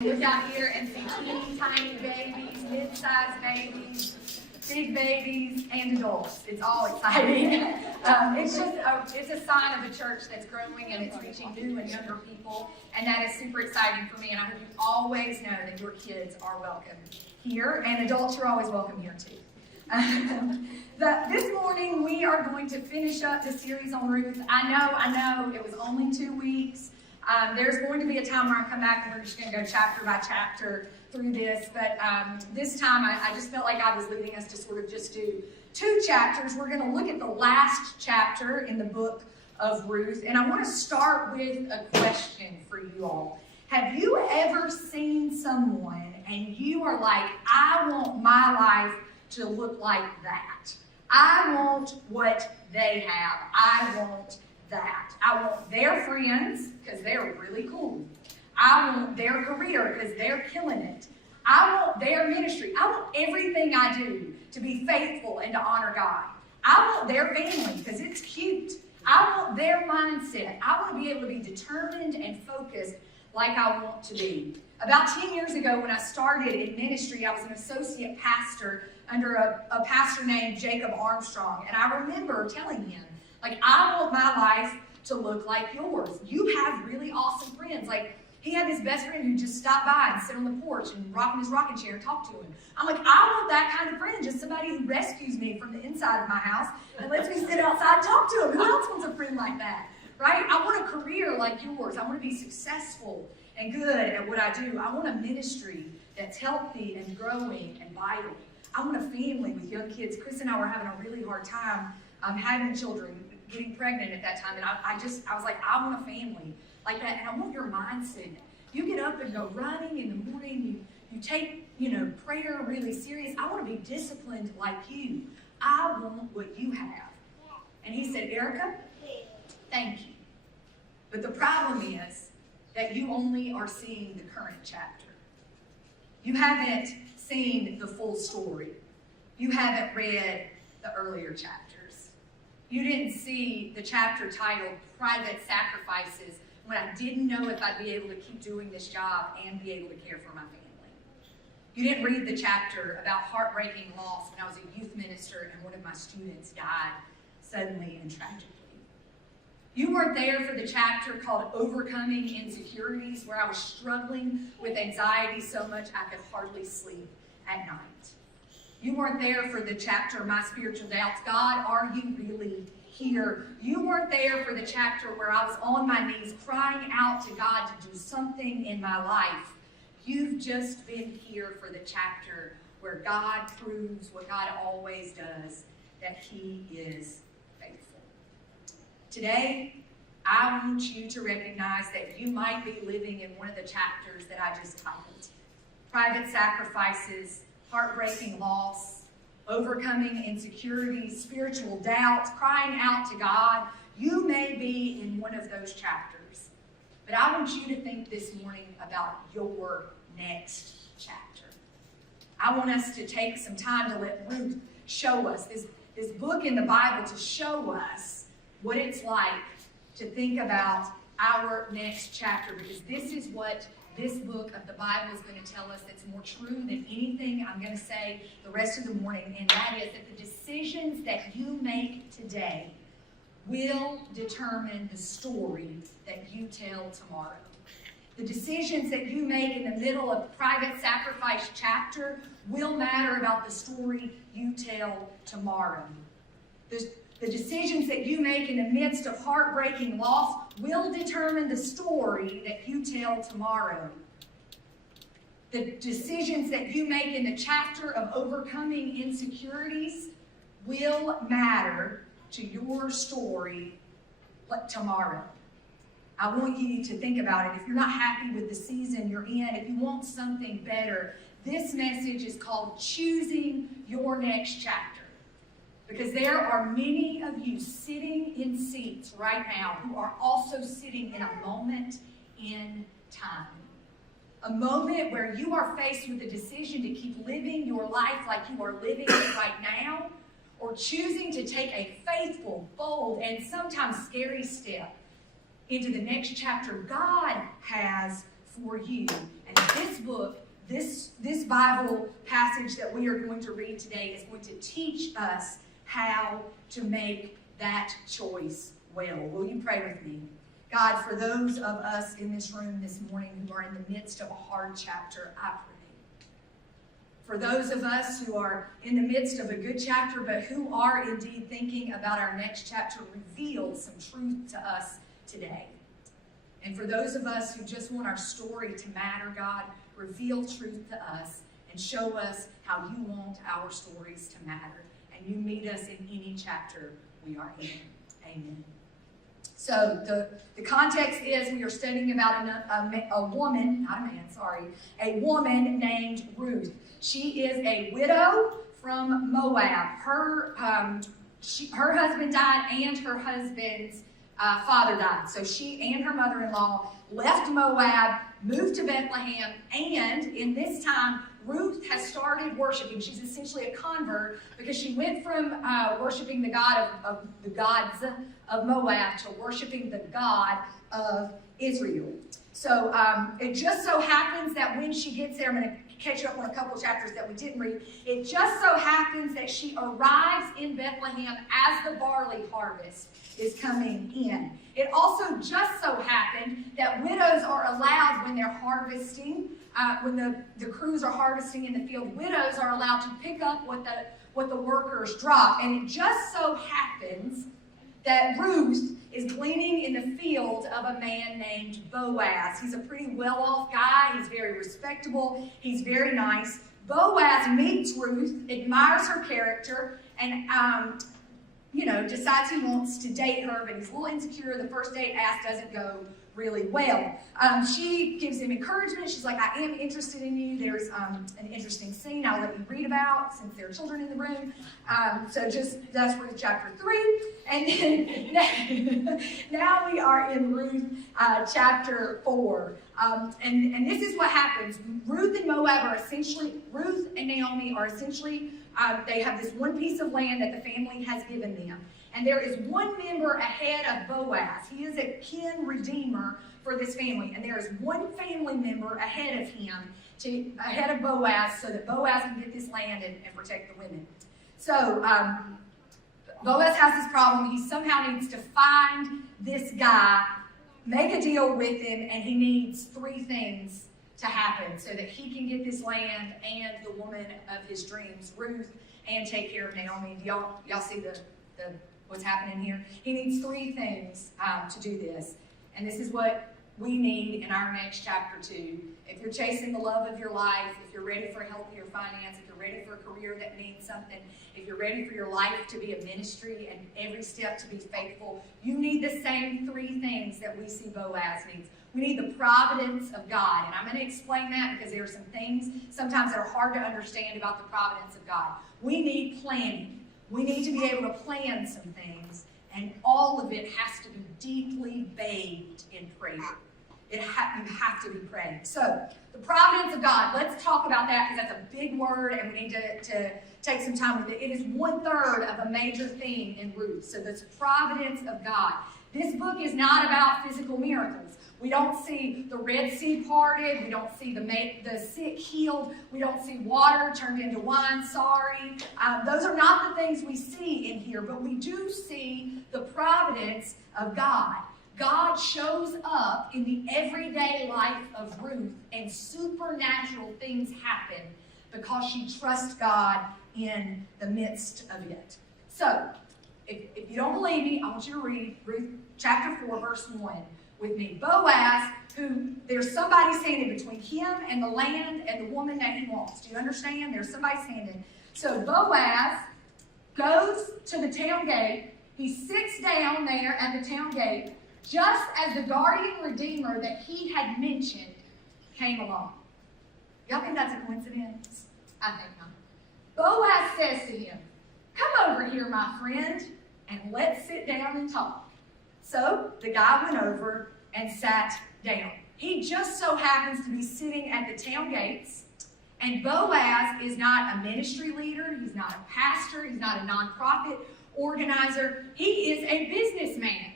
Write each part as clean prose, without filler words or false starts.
Look out here and see teeny tiny babies, mid-sized babies, big babies, and adults. It's all exciting. It's a sign of a church that's growing and it's reaching new and younger people, and that is super exciting for me. And I hope you always know that your kids are welcome here, and adults, you're always welcome here too. This morning we are going to finish up the series on Ruth. I know, it was only 2 weeks. There's going to be a time where I come back and we're just going to go chapter by chapter through this, but this time I just felt like God was leading us to sort of just do 2 chapters. We're going to look at the last chapter in the book of Ruth, and I want to start with a question for you all. Have you ever seen someone and you are like, I want my life to look like that? I want what they have. I want that. I want their friends because they're really cool. I want their career because they're killing it. I want their ministry. I want everything I do to be faithful and to honor God. I want their family because it's cute. I want their mindset. I want to be able to be determined and focused like I want to be. About 10 years ago when I started in ministry, I was an associate pastor under a pastor named Jacob Armstrong. And I remember telling him, like, I want my life to look like yours. You have really awesome friends. Like, he had this best friend who just stopped by and sit on the porch and rock in his rocking chair and talk to him. I'm like, I want that kind of friend, just somebody who rescues me from the inside of my house and lets me sit outside and talk to him. Who else wants a friend like that, right? I want a career like yours. I want to be successful and good at what I do. I want a ministry that's healthy and growing and vital. I want a family with young kids. Chris and I were having a really hard time having children, getting pregnant at that time, and I was like, I want a family like that, and I want your mindset. You get up and go running in the morning, you take, prayer really serious. I want to be disciplined like you. I want what you have. And he said, Erica, thank you. But the problem is that you only are seeing the current chapter. You haven't seen the full story. You haven't read the earlier chapters. You didn't see the chapter titled Private Sacrifices when I didn't know if I'd be able to keep doing this job and be able to care for my family. You didn't read the chapter about heartbreaking loss when I was a youth minister and one of my students died suddenly and tragically. You weren't there for the chapter called Overcoming Insecurities, where I was struggling with anxiety so much I could hardly sleep at night. You weren't there for the chapter, My Spiritual Doubts. God, are you really here? You weren't there for the chapter where I was on my knees crying out to God to do something in my life. You've just been here for the chapter where God proves what God always does, that He is faithful. Today, I want you to recognize that you might be living in one of the chapters that I just titled. Private sacrifices, heartbreaking loss, overcoming insecurities, spiritual doubts, crying out to God. You may be in one of those chapters. But I want you to think this morning about your next chapter. I want us to take some time to let Ruth show us, this book in the Bible, to show us what it's like to think about our next chapter, because this is what this book of the Bible is going to tell us that's more true than anything I'm going to say the rest of the morning, and that is that the decisions that you make today will determine the story that you tell tomorrow. The decisions that you make in the middle of the private sacrifice chapter will matter about the story you tell tomorrow. The decisions that you make in the midst of heartbreaking loss will determine the story that you tell tomorrow. The decisions that you make in the chapter of overcoming insecurities will matter to your story tomorrow. I want you to think about it. If you're not happy with the season you're in, if you want something better, this message is called Choosing Your Next Chapter. Because there are many of you sitting in seats right now who are also sitting in a moment in time. A moment where you are faced with the decision to keep living your life like you are living it right now, or choosing to take a faithful, bold, and sometimes scary step into the next chapter God has for you. And this book, this Bible passage that we are going to read today is going to teach us how to make that choice well. Will you pray with me? God, for those of us in this room this morning who are in the midst of a hard chapter, I pray. For those of us who are in the midst of a good chapter, but who are indeed thinking about our next chapter, reveal some truth to us today. And for those of us who just want our story to matter, God, reveal truth to us and show us how you want our stories to matter. And you meet us in any chapter we are in. Amen. So the context is we are studying about a woman named Ruth. She is a widow from Moab. Her husband died and her husband's father died. So she and her mother-in-law left Moab, moved to Bethlehem, and in this time, Ruth has started worshiping. She's essentially a convert because she went from worshiping the God of the gods of Moab to worshiping the God of Israel. So it just so happens that when she gets there, I'm going to catch up on a couple of chapters that we didn't read. It just so happens that she arrives in Bethlehem as the barley harvest is coming in. It also just so happened that widows are allowed when they're harvesting, when the crews are harvesting in the field, widows are allowed to pick up what the workers drop. And it just so happens that Ruth is gleaning in the field of a man named Boaz. He's a pretty well-off guy. He's very respectable. He's very nice. Boaz meets Ruth, admires her character, and decides he wants to date her, but he's a little insecure. The first date doesn't go really well. She gives him encouragement. She's like, I am interested in you. There's an interesting scene I'll let you read about since there are children in the room. That's Ruth chapter 3. And then now we are in Ruth chapter 4. And this is what happens. Ruth and Naomi are essentially, they have this one piece of land that the family has given them. And there is one member ahead of Boaz. He is a kin redeemer for this family. And there is one family member ahead of him, ahead of Boaz, so that Boaz can get this land and protect the women. So Boaz has this problem. He somehow needs to find this guy, make a deal with him, and he needs 3 things to happen so that he can get this land and the woman of his dreams, Ruth, and take care of Naomi. Do y'all see the what's happening here? He needs 3 things to do this. And this is what we need in our next chapter 2. If you're chasing the love of your life, if you're ready for healthier finance, if you're ready for a career that means something, if you're ready for your life to be a ministry and every step to be faithful, you need the same 3 things that we see Boaz needs. We need the providence of God. And I'm going to explain that because there are some things sometimes that are hard to understand about the providence of God. We need planning. We need to be able to plan some things, and all of it has to be deeply bathed in prayer. You have to be praying. So, the providence of God, let's talk about that because that's a big word and we need to take some time with it. It is 1/3 of a major theme in Ruth. So, this providence of God. This book is not about physical miracles. We don't see the Red Sea parted. We don't see the sick healed. We don't see water turned into wine. Sorry. Those are not the things we see in here, but we do see the providence of God. God shows up in the everyday life of Ruth, and supernatural things happen because she trusts God in the midst of it. So, if you don't believe me, I want you to read Ruth chapter 4, verse 1 with me. Boaz, who there's somebody standing between him and the land and the woman that he wants. Do you understand? There's somebody standing. So Boaz goes to the town gate. He sits down there at the town gate just as the guardian redeemer that he had mentioned came along. Y'all think that's a coincidence? I think not. Boaz says to him, "Come over here, my friend, and let's sit down and talk." So the guy went over and sat down. He just so happens to be sitting at the town gates, and Boaz is not a ministry leader, he's not a pastor, he's not a nonprofit organizer, he is a businessman.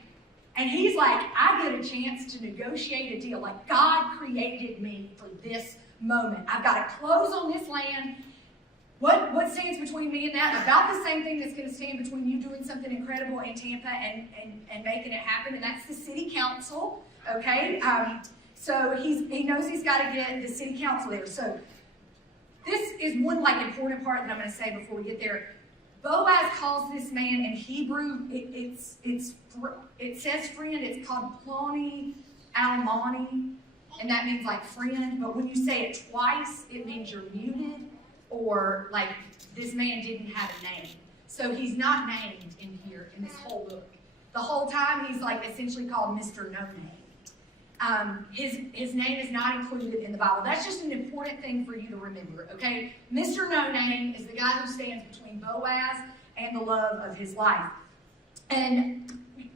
And he's like, I get a chance to negotiate a deal. Like, God created me for this moment. I've got to close on this land. What stands between me and that? About the same thing that's going to stand between you doing something incredible in Tampa and making it happen, and that's the city council, okay? So he knows he's got to get the city council there. So this is one important part that I'm going to say before we get there. Boaz calls this man in Hebrew, it says friend, it's called Ploni Almani, and that means like friend, but when you say it twice, it means you're muted, or like this man didn't have a name. So he's not named in here in this whole book. The whole time he's like essentially called Mr. No Name. His name is not included in the Bible. That's just an important thing for you to remember, okay? Mr. No Name is the guy who stands between Boaz and the love of his life. And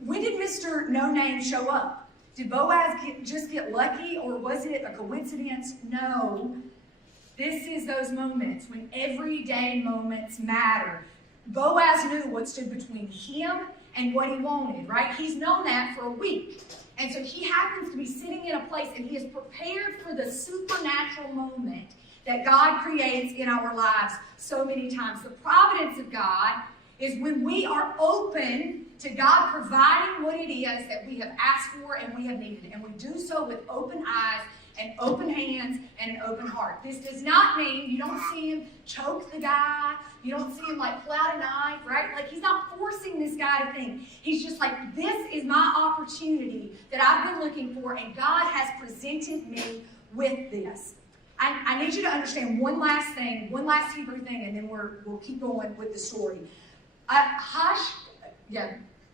when did Mr. No Name show up? Did Boaz just get lucky, or was it a coincidence? No. This is those moments when everyday moments matter. Boaz knew what stood between him and what he wanted, right? He's known that for a week. And so he happens to be sitting in a place, and he is prepared for the supernatural moment that God creates in our lives so many times. The providence of God is when we are open to God providing what it is that we have asked for and we have needed. And we do so with open eyes and open hands and an open heart. This does not mean you don't see him choke the guy. You don't see him like pull out a knife, right? Like, he's not forcing this guy to think. He's just like, this is my opportunity that I've been looking for, and God has presented me with this. I need you to understand one last thing, one last Hebrew thing, and then we'll keep going with the story.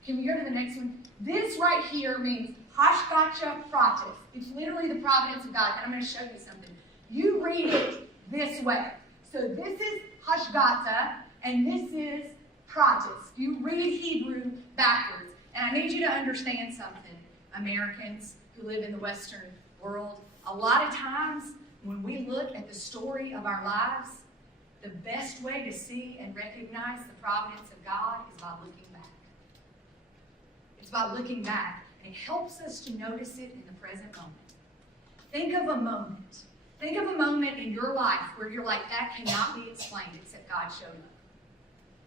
Can we go to the next one? This right here means Hashgacha Pratis. It's literally the providence of God, and I'm going to show you something. You read it this way. So this is Hashgacha, and this is Pratis. You read Hebrew backwards. And I need you to understand something, Americans who live in the Western world. A lot of times, when we look at the story of our lives, the best way to see and recognize the providence of God is by looking back. It's by looking back. And it helps us to notice it in the present moment. Think of a moment. Think of a moment in your life where you're like, that cannot be explained except God showed up.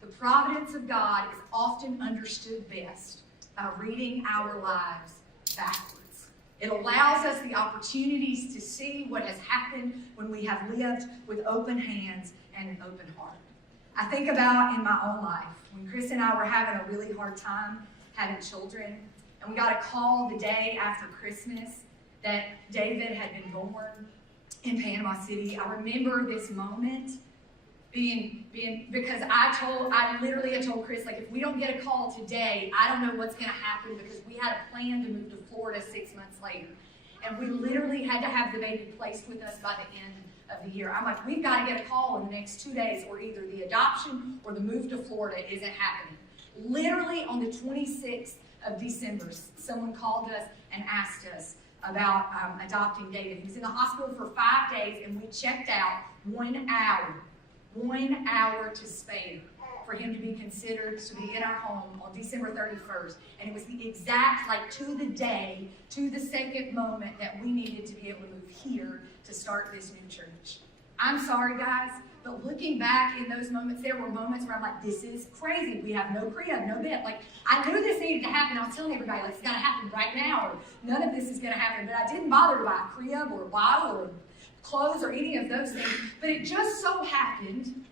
The providence of God is often understood best by reading our lives backwards. It allows us the opportunities to see what has happened when we have lived with open hands and an open heart. I think about in my own life, when Chris and I were having a really hard time having children, and we got a call the day after Christmas that David had been born in Panama City. I remember this moment being because I literally had told Chris, like, if we don't get a call today, I don't know what's going to happen, because we had a plan to move to Florida 6 months later. And we literally had to have the baby placed with us by the end of the year. I'm like, we've got to get a call in the next 2 days, or either the adoption or the move to Florida isn't happening. Literally on the 26th of December, someone called us and asked us about adopting David. He was in the hospital for 5 days, and we checked out 1 hour to spare for him to be considered to be in our home on December 31st. And it was the exact, like, to the day, to the second moment that we needed to be able to move here to start this new church. I'm sorry, guys, but looking back in those moments, there were moments where I'm like, this is crazy. We have no crib, no bed. Like, I knew this needed to happen. I was telling everybody, like, it's got to happen right now, or none of this is going to happen. But I didn't bother to buy a crib or a bottle or clothes or any of those things. But it just so happened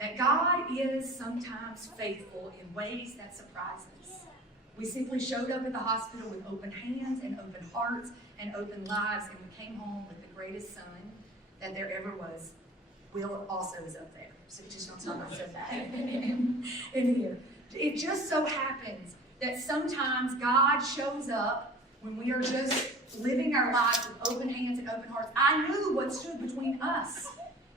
that God is sometimes faithful in ways that surprise us. We simply showed up at the hospital with open hands and open hearts and open lives, and we came home with the greatest son that there ever was. Will also is up there, so just don't tell him I said that in here. It just so happens that sometimes God shows up when we are just living our lives with open hands and open hearts. I knew what stood between us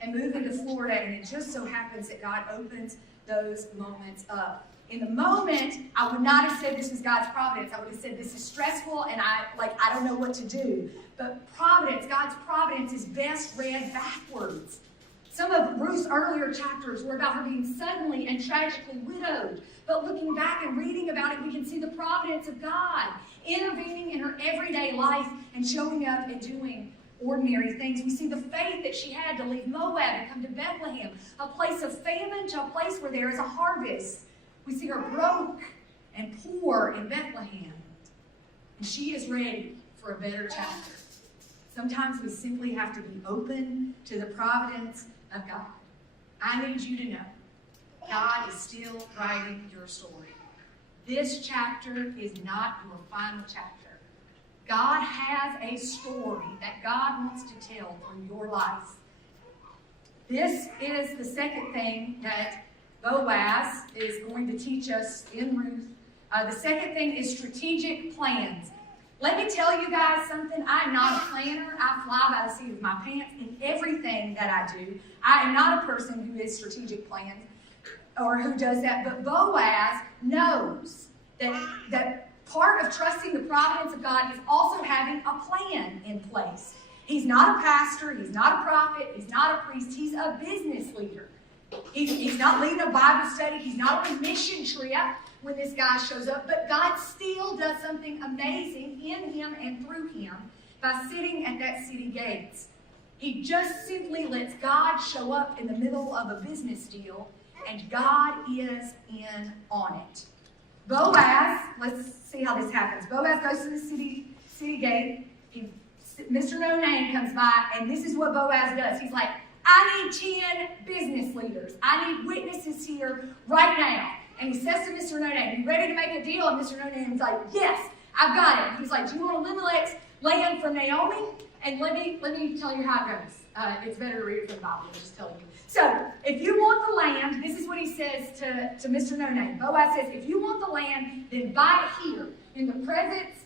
and moving to Florida, and it just so happens that God opens those moments up. In the moment, I would not have said this was God's providence. I would have said this is stressful, and I don't know what to do. But providence, God's providence, is best read backwards. Some of Ruth's earlier chapters were about her being suddenly and tragically widowed. But looking back and reading about it, we can see the providence of God intervening in her everyday life and showing up and doing ordinary things. We see the faith that she had to leave Moab and come to Bethlehem, a place of famine to a place where there is a harvest. We see her broke and poor in Bethlehem. And she is ready for a better chapter. Sometimes we simply have to be open to the providence of God. I need you to know, God is still writing your story. This chapter is not your final chapter. God has a story that God wants to tell through your life. This is the second thing that Boaz is going to teach us in Ruth. The second thing is strategic plans. Let me tell you guys something. I am not a planner. I fly by the seat of my pants in everything that I do. I am not a person who is strategic plans or who does that. But Boaz knows that part of trusting the providence of God is also having a plan in place. He's not a pastor. He's not a prophet. He's not a priest. He's a business leader. He's not leading a Bible study. He's not on a mission trip when this guy shows up. But God still does something amazing in him and through him by sitting at that city gates. He just simply lets God show up in the middle of a business deal, and God is in on it. Boaz, let's see how this happens. Boaz goes to the city gate. Mr. No Name comes by, and this is what Boaz does. He's like, I need 10 business leaders. I need witnesses here right now. And he says to Mr. No Name, you ready to make a deal? And Mr. No Name's like, yes, I've got it. He's like, do you want Elimelech's land from Naomi? And let me tell you how it goes. It's better to read it from the Bible, I'll just tell you. So, if you want the land, this is what he says to Mr. No Name. Boaz says, if you want the land, then buy it here in the presence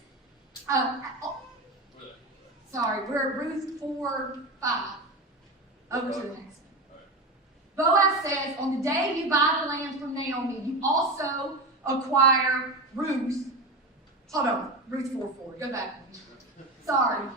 of... Sorry, we're at Ruth 4:5. Over to the next one. Boaz says, on the day you buy the land from Naomi, you also acquire Ruth. Hold on, Ruth 4:4. Go back. Sorry.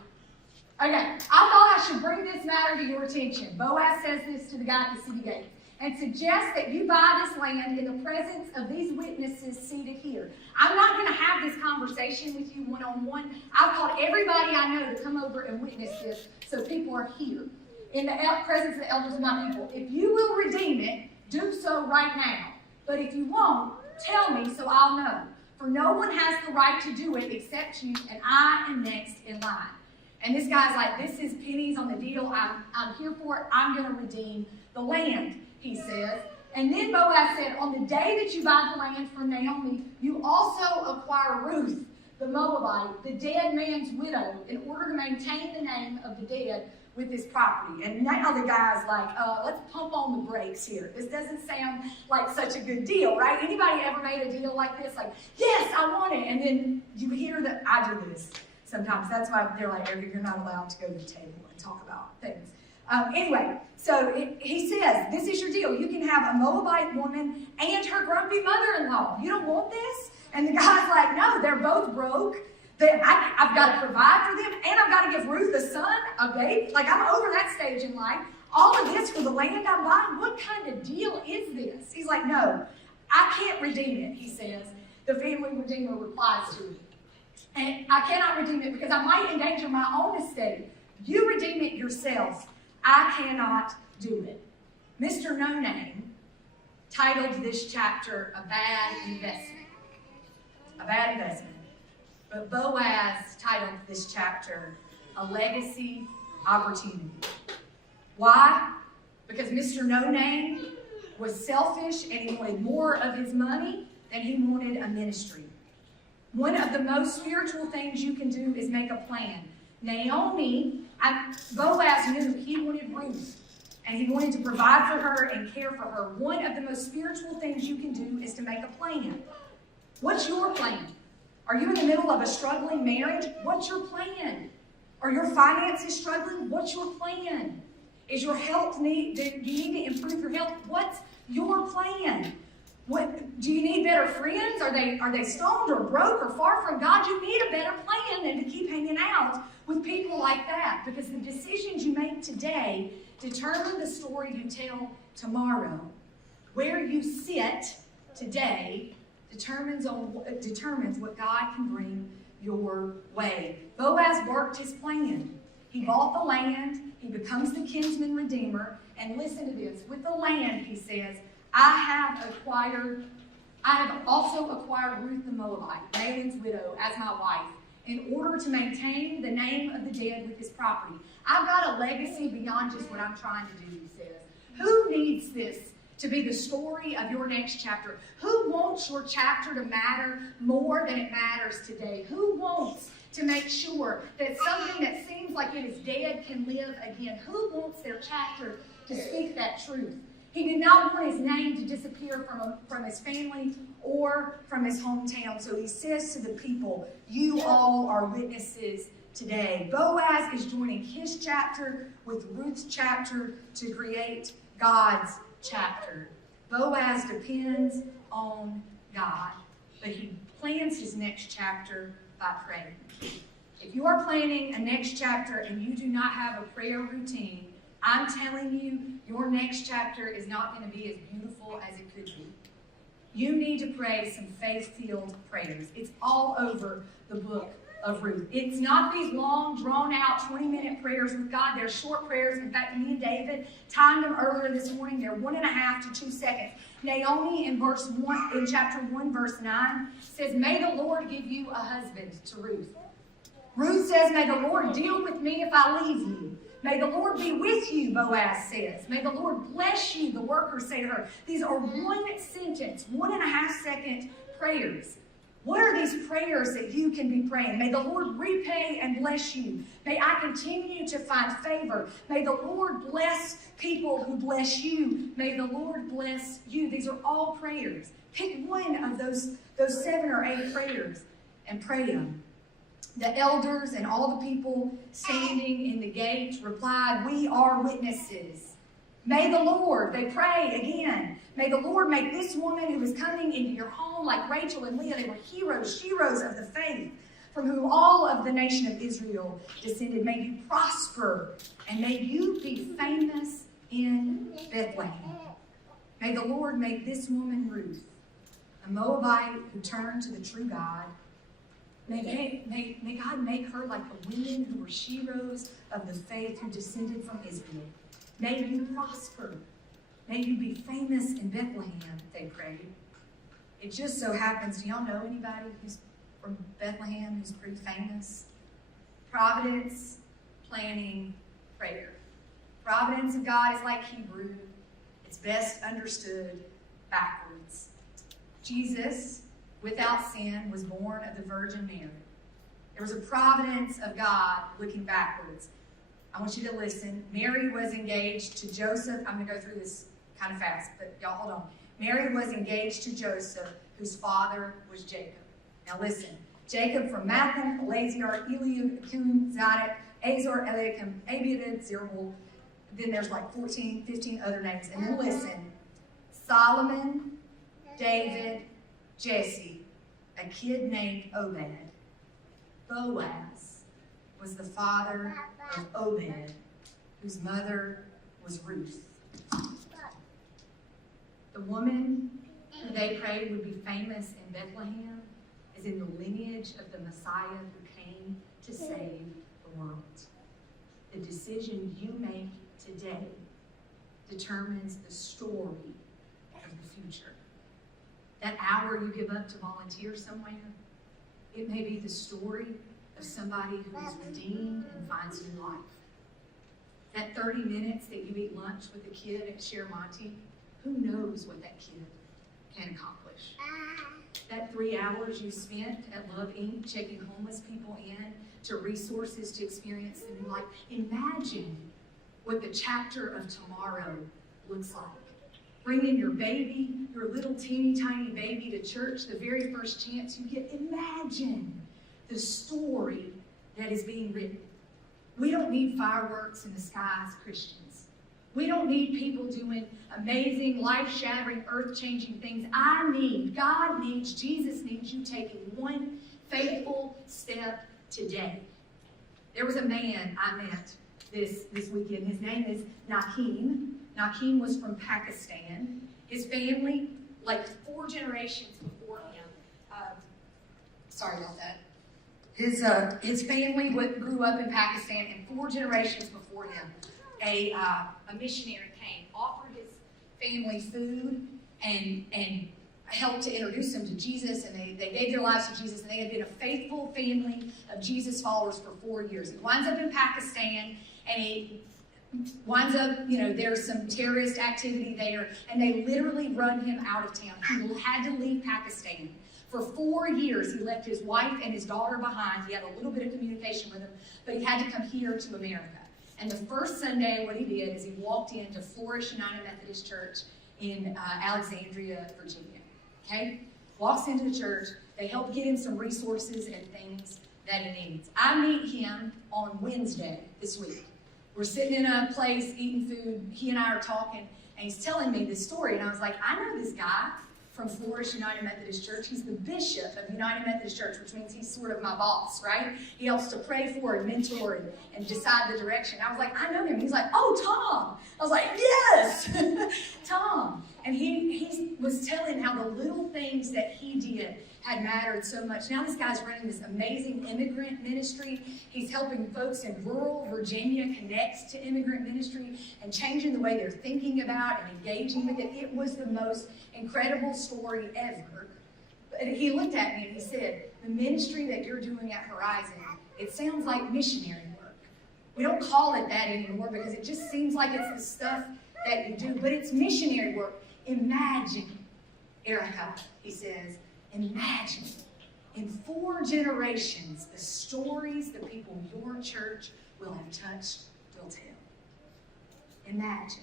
Okay, I thought I should bring this matter to your attention. Boaz says this to the guy at the city gate and suggests that you buy this land in the presence of these witnesses seated here. I'm not going to have this conversation with you one-on-one. I've called everybody I know to come over and witness this so people are here in the presence of the elders of my people. If you will redeem it, do so right now. But if you won't, tell me so I'll know. For no one has the right to do it except you, and I am next in line. And this guy's like, this is pennies on the deal. I'm here for it. I'm going to redeem the land, he says. And then Boaz said, on the day that you buy the land from Naomi, you also acquire Ruth, the Moabite, the dead man's widow, in order to maintain the name of the dead with this property. And now the guy's like, let's pump on the brakes here. This doesn't sound like such a good deal, right? Anybody ever made a deal like this? Like, yes, I want it. And then you hear that I do this sometimes. That's why they're like, you're not allowed to go to the table and talk about things. Anyway, so he says, this is your deal. You can have a Moabite woman and her grumpy mother-in-law. You don't want this? And the guy's like, no, they're both broke. I've got to provide for them, and I've got to give Ruth a son, a baby. Like, I'm over that stage in life. All of this for the land I'm buying? What kind of deal is this? He's like, no, I can't redeem it, he says. The family redeemer replies to it. And I cannot redeem it because I might endanger my own estate. You redeem it yourself. I cannot do it. Mr. No Name titled this chapter, A Bad Investment. A Bad Investment. But Boaz titled this chapter, A Legacy Opportunity. Why? Because Mr. No Name was selfish and he wanted more of his money than he wanted a ministry. One of the most spiritual things you can do is make a plan. Boaz knew he wanted Ruth, and he wanted to provide for her and care for her. One of the most spiritual things you can do is to make a plan. What's your plan? Are you in the middle of a struggling marriage? What's your plan? Are your finances struggling? What's your plan? Is your health do you need to improve your health? What's your plan? Do you need better friends? Are they stoned or broke or far from God? You need a better plan than to keep hanging out with people like that, because the decisions you make today Determine the story you tell tomorrow. Where you sit today determines what God can bring your way. Boaz worked his plan. He bought the land. He becomes the kinsman redeemer. And listen to this. With the land, he says, I have also acquired Ruth the Moabite, Mahlon's widow, as my wife, in order to maintain the name of the dead with his property. I've got a legacy beyond just what I'm trying to do, he says. Who needs this to be the story of your next chapter? Who wants your chapter to matter more than it matters today? Who wants to make sure that something that seems like it is dead can live again? Who wants their chapter to speak that truth? He did not want his name to disappear from his family or from his hometown. So he says to the people, you all are witnesses today. Boaz is joining his chapter with Ruth's chapter to create God's chapter. Boaz depends on God, but he plans his next chapter by praying. If you are planning a next chapter and you do not have a prayer routine, I'm telling you, your next chapter is not going to be as beautiful as it could be. You need to pray some faith-filled prayers. It's all over the book of Ruth. It's not these long, drawn-out, 20-minute prayers with God. They're short prayers. In fact, me and David timed them earlier this morning. They're 1.5 to 2 seconds. Naomi in chapter 1, verse 9 says, may the Lord give you a husband to Ruth. Ruth says, may the Lord deal with me if I leave you. May the Lord be with you, Boaz says. May the Lord bless you, the workers say to her. These are 1 sentence, 1.5 second prayers. What are these prayers that you can be praying? May the Lord repay and bless you. May I continue to find favor. May the Lord bless people who bless you. May the Lord bless you. These are all prayers. Pick one of those 7 or 8 prayers and pray them. The elders and all the people standing in the gate replied, we are witnesses. May the Lord, they pray again, may the Lord make this woman who is coming into your home like Rachel and Leah. They were heroes, sheroes of the faith, from whom all of the nation of Israel descended. May you prosper, and may you be famous in Bethlehem. May the Lord make this woman Ruth, a Moabite who turned to the true God. May God make her like the women who were sheroes of the faith who descended from Israel. May you prosper. May you be famous in Bethlehem, they prayed. It just so happens, do y'all know anybody who's from Bethlehem who's pretty famous? Providence, planning, prayer. Providence of God is like Hebrew. It's best understood backwards. Jesus, without sin, was born of the Virgin Mary. There was a providence of God looking backwards. I want you to listen. Mary was engaged to Joseph. I'm going to go through this kind of fast, but y'all hold on. Mary was engaged to Joseph, whose father was Jacob. Now listen. Jacob from Mathan, Eleazar, Eliud, Akum, Zadok, Azor, Eliakim, Abiud, Zerubal. Then there's like 14, 15 other names. And then listen. Solomon, David, Jesse, a kid named Obed. Boaz was the father of Obed, whose mother was Ruth. The woman who they prayed would be famous in Bethlehem is in the lineage of the Messiah who came to save the world. The decision you make today determines the story of the future. That hour you give up to volunteer somewhere, it may be the story of somebody who is redeemed and finds new life. That 30 minutes that you eat lunch with a kid at Sheramonte, who knows what that kid can accomplish? That 3 hours you spent at Love Inc. checking homeless people in to resources to experience the new life. Imagine what the chapter of tomorrow looks like. Bringing your baby, your little teeny tiny baby to church the very first chance you get. Imagine the story that is being written. We don't need fireworks in the sky as Christians. We don't need people doing amazing, life-shattering, earth-changing things. God needs, Jesus needs you taking one faithful step today. There was a man I met this weekend. His name is Nakeem. Nakeem was from Pakistan. His family, like 4 generations before him, sorry about that. His family grew up in Pakistan, and 4 generations before him, a missionary came, offered his family food, and helped to introduce them to Jesus, and they gave their lives to Jesus, and they had been a faithful family of Jesus followers for 4 years. He winds up in Pakistan, and he winds up, there's some terrorist activity there, and they literally run him out of town. He had to leave Pakistan. For 4 years, he left his wife and his daughter behind. He had a little bit of communication with them, but he had to come here to America. And the first Sunday, what he did is he walked into Flourish United Methodist Church in Alexandria, Virginia. Okay? Walks into the church. They help get him some resources and things that he needs. I meet him on Wednesday this week. We're sitting in a place eating food. He and I are talking, and he's telling me this story. And I was like, I know this guy from Flourish United Methodist Church. He's the bishop of United Methodist Church, which means he's sort of my boss, right? He helps to pray for and mentor and decide the direction. I was like, I know him. He's like, oh, Tom. I was like, yes, Tom. And he was telling how the little things that he did had mattered so much. Now this guy's running this amazing immigrant ministry. He's helping folks in rural Virginia connect to immigrant ministry and changing the way they're thinking about and engaging with it. It was the most incredible story ever. And he looked at me and he said, the ministry that you're doing at Horizon, it sounds like missionary work. We don't call it that anymore because it just seems like it's the stuff that you do, but it's missionary work. Imagine, Erica, he says, imagine in 4 generations the stories the people in your church will have touched will tell. Imagine.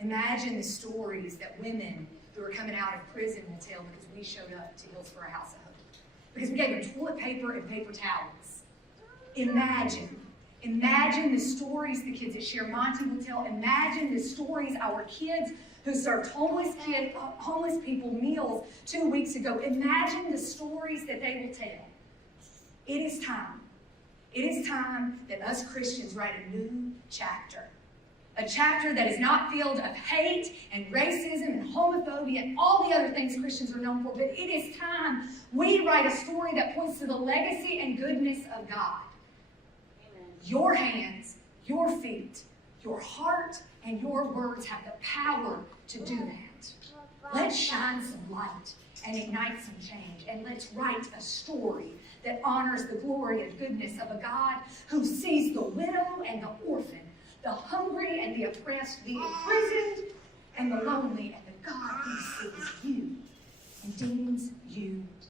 Imagine the stories that women who are coming out of prison will tell because we showed up to Hillsborough House of Hope. Because we gave them toilet paper and paper towels. Imagine. Imagine the stories the kids at Share Monty will tell. Imagine the stories our kids who served homeless people meals 2 weeks ago. Imagine the stories that they will tell. It is time. It is time that us Christians write a new chapter. A chapter that is not filled of hate and racism and homophobia and all the other things Christians are known for. But it is time we write a story that points to the legacy and goodness of God. Amen. Your hands, your feet, your heart, and your words have the power to do that. Let's shine some light and ignite some change. And let's write a story that honors the glory and goodness of a God who sees the widow and the orphan, the hungry and the oppressed, the imprisoned and the lonely, and the God who sees you and deems you